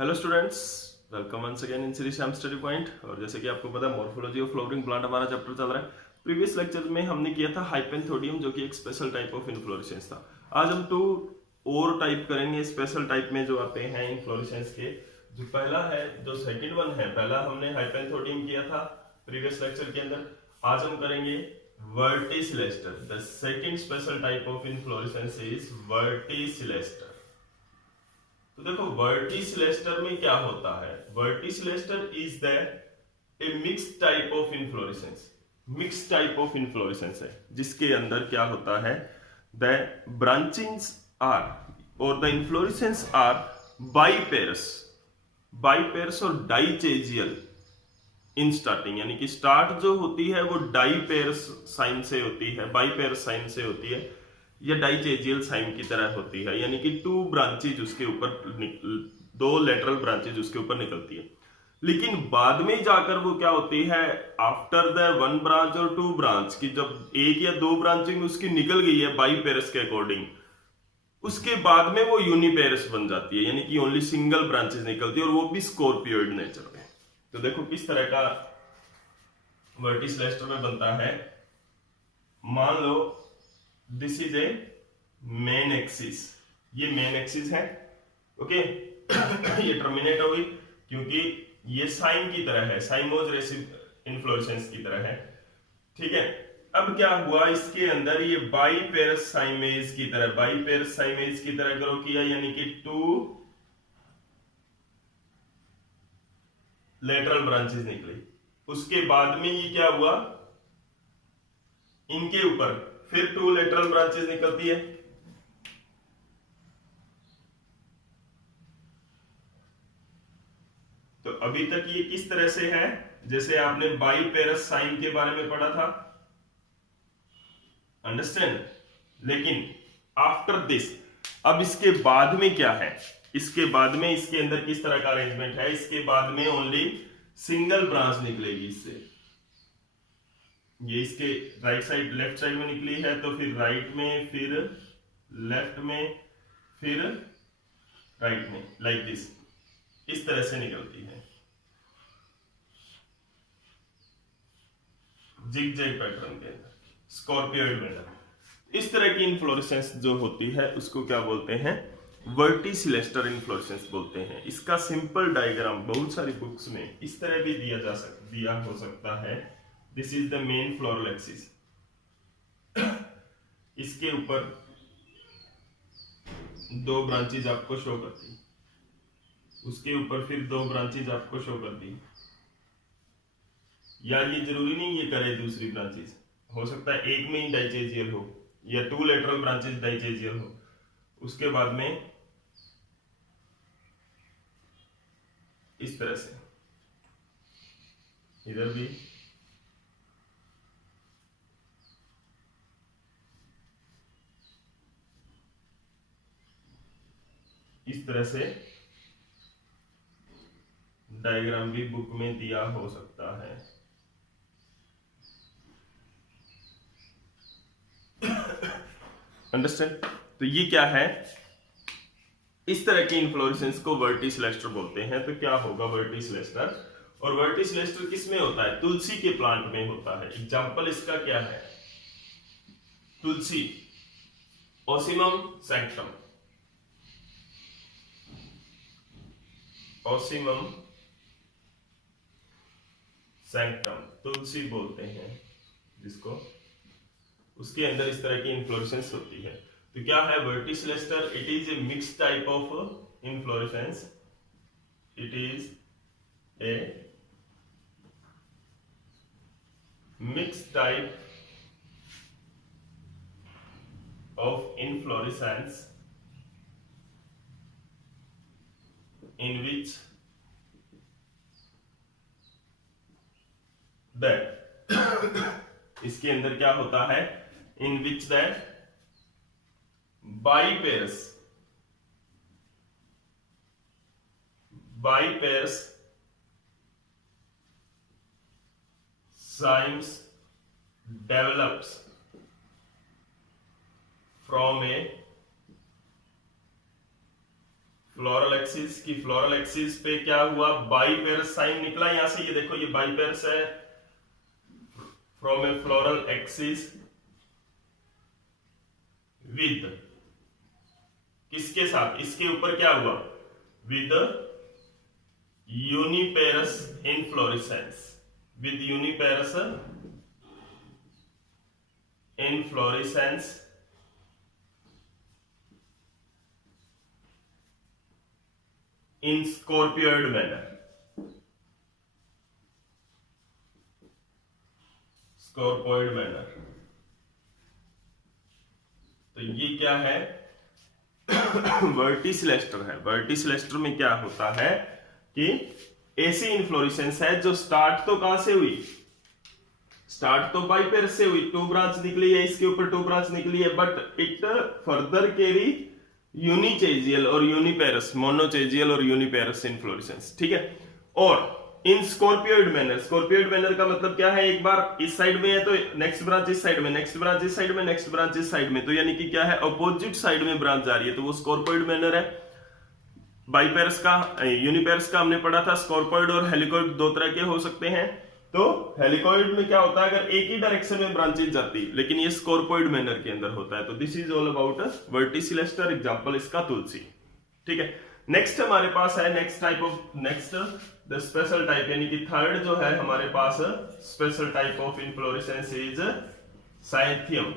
Hello students, welcome once again in series Shyam study point. और जैसे कि आपको पता है मॉर्फोलॉजी ऑफ फ्लावरिंग प्लांट हमारा चैप्टर चल रहा है। प्रीवियस लेक्चर में हमने किया था हाइपेंथोडियम, जो कि एक स्पेशल टाइप ऑफ इन्फ्लोरेसेंस था। आज हम टू और टाइप करेंगे स्पेशल टाइप में जो आते हैं इन्फ्लोरेसेंस के। जो पहला है, जो सेकंड वन है, पहला हमने हाइपेंथोडियम किया था प्रीवियस लेक्चर के अंदर। आज हम करेंगे verticillaster. The second special type of inflorescence is verticillaster. तो देखो वर्टिसिलेस्टर में क्या होता है। Verticillaster is the a mix type of inflorescence. Mix type of inflorescence है जिसके अंदर क्या होता है, द ब्रांचिंग्स आर और the inflorescence are biparous. Biparous और डाइचेजियल इन स्टार्टिंग, यानी कि स्टार्ट जो होती है वो डाइपेरस साइन से होती है, बाइपेरस साइन से होती है, या डाइचेजियल साइन की तरह होती है, यानी कि टू ब्रांचेज उसके ऊपर, दो लेटरल ब्रांचेज उसके ऊपर निकलती है। लेकिन बाद में जाकर वो क्या होती है, आफ्टर द वन ब्रांच और टू ब्रांच की, जब एक या दो ब्रांचिंग उसकी निकल गई है बाइपेरस के अकॉर्डिंग, उसके बाद में वो यूनिपेरस बन जाती है, यानी कि ओनली सिंगल ब्रांचेज निकलती है, और वो भी स्कॉर्पियोइड नेचर में। तो देखो किस तरह का वर्टिसिलेस्टर में बनता है। मान लो this is a main axis, ये मेन एक्सिस है, ओके। ये टर्मिनेट हो गई क्योंकि ये साइन की तरह है, साइमोज रेसिव इन्फ्लोरेसेंस की तरह है, ठीक है। अब क्या हुआ, इसके अंदर ये बाइपेरस साइमेज की तरह, बाइपेरस साइमेज की तरह ग्रो किया, यानी कि टू लेटरल ब्रांचेस निकली। उसके बाद में ये क्या हुआ, इनके ऊपर फिर टू लेटरल ब्रांचेस निकलती है। तो अभी तक ये किस तरह से है, जैसे आपने बाइपेरस साइन के बारे में पढ़ा था, अंडरस्टैंड। लेकिन आफ्टर दिस, अब इसके बाद में क्या है, इसके बाद में इसके अंदर किस तरह का अरेंजमेंट है, इसके बाद में ओनली सिंगल ब्रांच निकलेगी इससे। ये इसके राइट साइड, लेफ्ट साइड में निकली है, तो फिर राइट में, फिर लेफ्ट में, फिर राइट में, लाइक दिस, इस तरह से निकलती है, जिग जैग पैटर्न के अंदर, स्कॉर्पियोइड मैनर। इस तरह की इन्फ्लोरेसेंस जो होती है उसको क्या बोलते हैं, वर्टिसिलेस्टर इन्फ्लोरेसेंस बोलते हैं। इसका सिंपल डायग्राम बहुत सारी बुक्स में इस तरह भी दिया हो सकता है। This is the main floral axis, इसके ऊपर दो ब्रांचेज आपको शो करती, उसके ऊपर फिर दो ब्रांचेज आपको शो करती, यार ये जरूरी नहीं ये करे दूसरी ब्रांचेज, हो सकता है एक में ही डाइचेजियल हो, या टू लेटरल ब्रांचेज डाइचेजियल हो। उसके बाद में इस तरह से इधर भी, इस तरह से डायग्राम भी बुक में दिया हो सकता है। अंडरस्टैंड। तो ये क्या है, इस तरह की इन्फ्लोरेसेंस को वर्टिसिलेस्टर बोलते हैं। तो क्या होगा वर्टिसिलेस्टर, और वर्टिसिलेस्टर किस में होता है, तुलसी के प्लांट में होता है। एग्जांपल इसका क्या है, तुलसी, ओसिमम सैंक्टम, ओसिमम सैंक्टम तुलसी बोलते हैं जिसको, उसके अंदर इस तरह की इन्फ्लोरेसेंस होती है। तो क्या है verticillaster, it is a mix type of inflorescence, it is a mix type of inflorescence in which that इसके अंदर क्या होता है, in which that बाइपेरस cymes develops from a floral axis की फ्लोरल एक्सिस पे क्या हुआ, बाइपेरस साइन निकला यहां से, ये देखो ये बाइपेरस है from A floral axis with, किसके साथ, इसके ऊपर क्या हुआ, with uniparous inflorescence, with uniparous inflorescence in scorpioid manner, scorpioid manner। तो ये क्या है वर्टिसिलेस्टर है। वर्टिसिलेस्टर में क्या होता है कि ऐसी इन्फ्लोरेसेंस है जो स्टार्ट तो कहां से हुई, स्टार्ट तो बाइपेरस से हुई, 2 ब्रांच निकली है, इसके ऊपर 2 ब्रांच निकली है, बट इट फर्दर कैरी यूनिचेजियल और यूनिपेरस, मोनोचेजियल और यूनिपेरस इन्फ्लोरेसेंस, ठीक है। और इन स्कॉर्पियोइड मैनर, स्कॉर्पियोइड मैनर का मतलब क्या है, एक बार इस साइड में है तो नेक्स्ट ब्रांच इस साइड में, नेक्स्ट ब्रांच इस साइड में, नेक्स्ट ब्रांच इस साइड में, तो यानी कि क्या है, अपोजिट साइड में ब्रांच जा रही है, तो वो स्कॉर्पियोइड मैनर है। बाइपेरस का, यूनिपेरस का हमने पढ़ा था, स्कॉर्पियोइड और हेलिकॉइड 2 तरह के हो सकते हैं। तो हेलिकॉइड में क्या होता है, अगर एक ही डायरेक्शन में ब्रांचेज जाती, लेकिन ये स्कॉर्पियोइड मैनर के अंदर होता है। तो this is all about verticillaster, example इसका तुलसी, ठीक है। नेक्स्ट हमारे पास है next type of, next the special type, यानी कि थर्ड जो है हमारे पास special type of inflorescence is cyathium.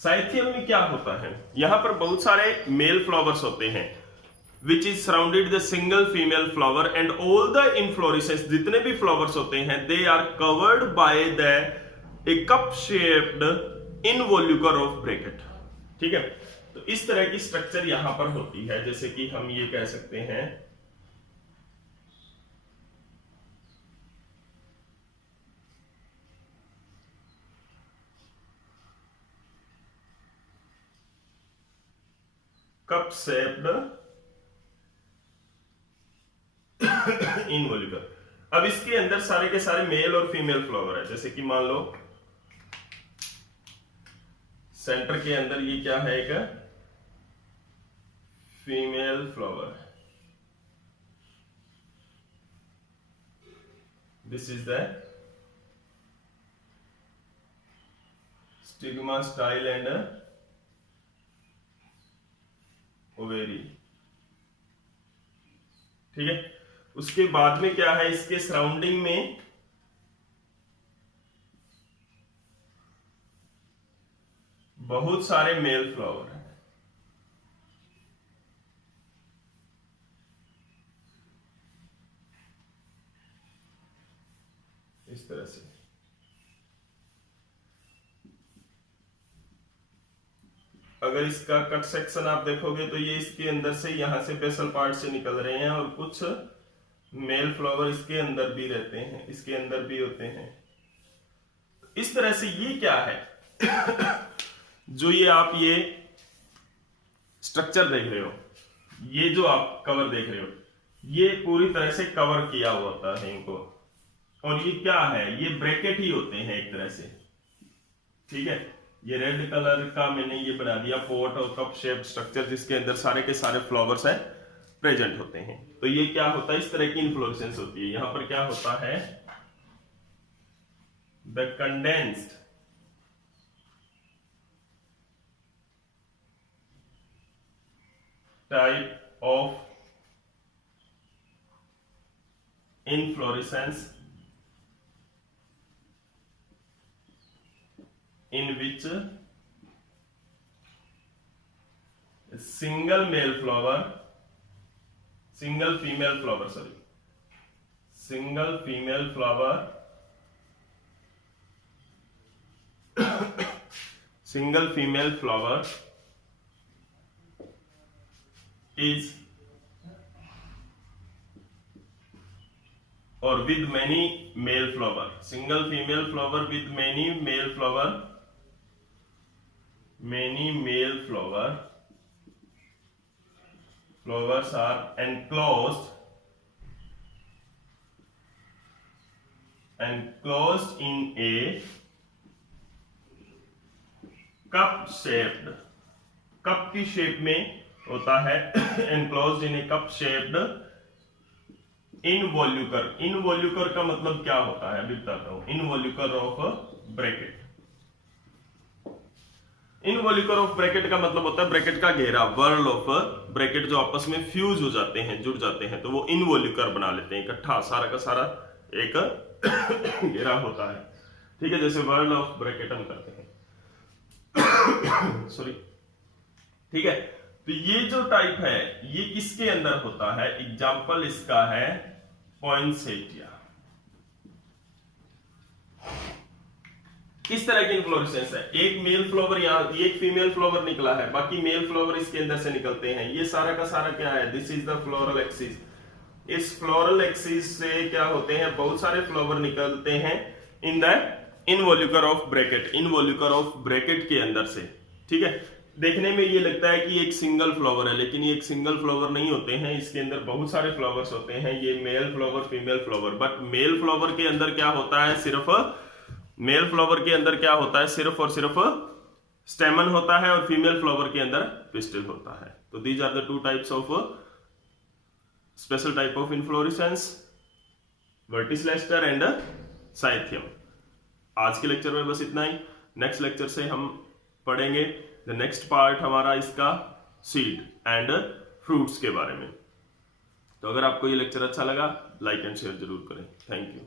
Cyathium में क्या होता है, यहां पर बहुत सारे मेल फ्लावर्स होते हैं which is surrounded the single female flower and all the inflorescence, जितने भी फ्लावर्स होते हैं they are covered by the a cup shaped involucre of bracket, ठीक है। तो इस तरह की स्ट्रक्चर यहां पर होती है, जैसे कि हम ये कह सकते हैं कप शेप्ड इनवोल्यूकर। अब इसके अंदर सारे के सारे मेल और फीमेल फ्लावर है, जैसे कि मान लो सेंटर के अंदर ये क्या है, एक female flower, this is the stigma style and ovary, ठीक है। उसके बाद में क्या है, इसके सराउंडिंग में बहुत सारे मेल फ्लावर हैं, इस तरह से। अगर इसका कट सेक्शन आप देखोगे तो ये इसके अंदर से, यहां से पेशल पार्ट से निकल रहे हैं, और कुछ मेल फ्लावर इसके अंदर भी रहते हैं, इसके अंदर भी होते हैं। इस तरह से ये क्या है जो ये आप ये स्ट्रक्चर देख रहे हो, ये जो आप कवर देख रहे हो, ये पूरी तरह से कवर किया हुआ होता है इनको, और ये क्या है, ये ब्रैकेट ही होते हैं एक तरह से, ठीक है। ये रेड कलर का मैंने ये बना दिया पॉट और कप शेप स्ट्रक्चर, जिसके अंदर सारे के सारे फ्लावर्स है प्रेजेंट होते हैं। तो ये क्या होता है, इस तरह की इन्फ्लोरेसेंस होती है। यहां पर क्या होता है, the condensed type of inflorescence in which a single male flower, single female flower, single female flower single female flower is, or with many male flower, single female flower with many male flower, many male flowers are enclosed in a cup shaped, cup की shape में होता है enclosed in a cup shaped involucre. Involucre का मतलब क्या होता है अभी बताता हूं। Involucre of bracket, involucre of bracket का मतलब होता है ब्रैकेट का घेरा, वर्ल ऑफ ब्रैकेट जो आपस में फ्यूज हो जाते हैं, जुड़ जाते हैं, तो वो इनवॉल्यूकर बना लेते हैं, इकट्ठा सारा का सारा एक घेरा होता है। ठीक है, जैसे वर्ल ऑफ ब्रैकेट हम करते हैं सॉरी। ठीक है, तो ये जो टाइप है ये किसके अंदर होता है? एग्जाम्पल इसका है पॉइंसेटिया। किस तरह की इन्फ्लोरेसेंस है? एक मेल फ्लावर यहाँ, एक फीमेल फ्लावर निकला है, बाकी मेल फ्लावर इसके अंदर से निकलते हैं। ये सारा का सारा क्या है? This is the floral axis. इस फ्लोरल एक्सिस से क्या होते हैं? बहुत सारे फ्लावर निकलते हैं in the involucre of bracket, involucre of bracket के अंदर से। ठीक है, देखने में ये लगता है कि एक सिंगल फ्लावर है, लेकिन ये एक सिंगल फ्लावर नहीं होते हैं, इसके अंदर बहुत सारे फ्लावर्स होते हैं। ये male flower, female flower. But male flower के अंदर क्या होता है? सिर्फ मेल फ्लावर के अंदर क्या होता है? सिर्फ और सिर्फ स्टेमन होता है, और फीमेल फ्लावर के अंदर पिस्टिल होता है। तो these are the two types of special type of inflorescence, verticillaster and cyathium. आज के लेक्चर में बस इतना ही। नेक्स्ट लेक्चर से हम पढ़ेंगे द नेक्स्ट पार्ट हमारा इसका सीड एंड फ्रूट्स के बारे में। तो अगर आपको ये लेक्चर अच्छा लगा, लाइक एंड शेयर जरूर करें। Thank you.